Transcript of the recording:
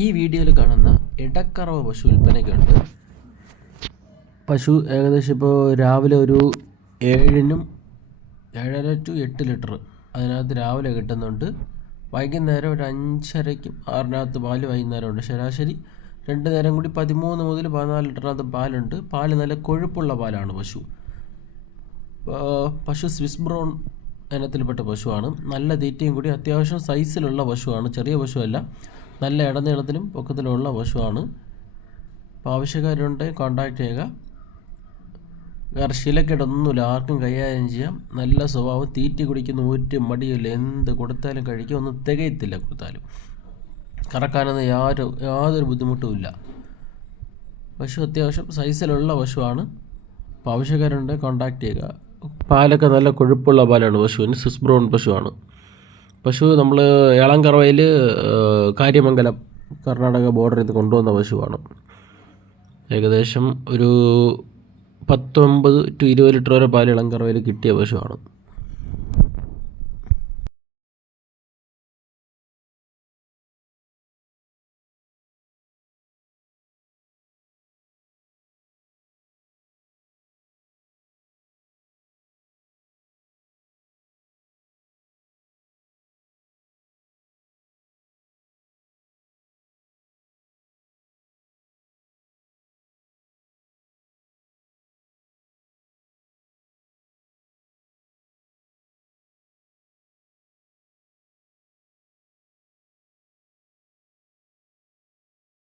ഈ വീഡിയോയിൽ കാണുന്ന ഇടക്കറവ് പശു വിൽപ്പനയ്ക്കുണ്ട്. പശു ഏകദേശം ഇപ്പോൾ രാവിലെ ഒരു ഏഴിനും ഏഴര ടു എട്ട് ലിറ്റർ അതിനകത്ത് രാവിലെ കിട്ടുന്നുണ്ട്. വൈകുന്നേരം ഒരു അഞ്ചരയ്ക്കും ആറിനകത്ത് പാൽ വൈകുന്നേരമുണ്ട്. ശരാശരി രണ്ട് നേരം കൂടി പതിമൂന്ന് മുതൽ പതിനാല് ലിറ്ററിനകത്ത് പാലുണ്ട്. പാൽ നല്ല കൊഴുപ്പുള്ള പാലാണ് പശു. പശു സ്വിസ് ബ്രോൺ ഇനത്തിൽപ്പെട്ട പശുവാണ്. നല്ല തീറ്റയും കൂടി അത്യാവശ്യം സൈസിലുള്ള പശുവാണ്. ചെറിയ പശുവല്ല. നല്ല ഇടനീളത്തിലും പൊക്കത്തിലുമുള്ള പശുവാണ്. അപ്പോൾ ആവശ്യക്കാരുണ്ടെങ്കിൽ കോണ്ടാക്ട് ചെയ്യുക. വേറെ ആർക്കും കൈകാര്യം ചെയ്യാം. നല്ല സ്വഭാവം തീറ്റി കുടിക്കുന്ന ഒരു മടിയില്ല എന്ത് കൊടുത്താലും കഴിക്കും. ഒന്നും തികയത്തില്ല കൊടുത്താലും. കറക്കാനൊന്നും യാതൊരു യാതൊരു ബുദ്ധിമുട്ടുമില്ല പശു അത്യാവശ്യം സൈസിലുള്ള പശുവാണ്. അപ്പോൾ ആവശ്യക്കാരുണ്ട് കോണ്ടാക്ട് ചെയ്യുക. പാലൊക്കെ നല്ല കൊഴുപ്പുള്ള പാലാണ് പശുവിന് സ്വിസ് ബ്രൗൺ പശുവാണ്. പശു നമ്മൾ ഏളംകറവയിൽ കാര്യമംഗലം കർണാടക ബോർഡറിൽ നിന്ന് കൊണ്ടുവന്ന പശുവാണ്. ഏകദേശം ഒരു പത്തൊമ്പത് ടു ഇരുപത് ലിറ്റർ വരെ പാൽ ഇളംകറവയിൽ കിട്ടിയ പശുവാണ്.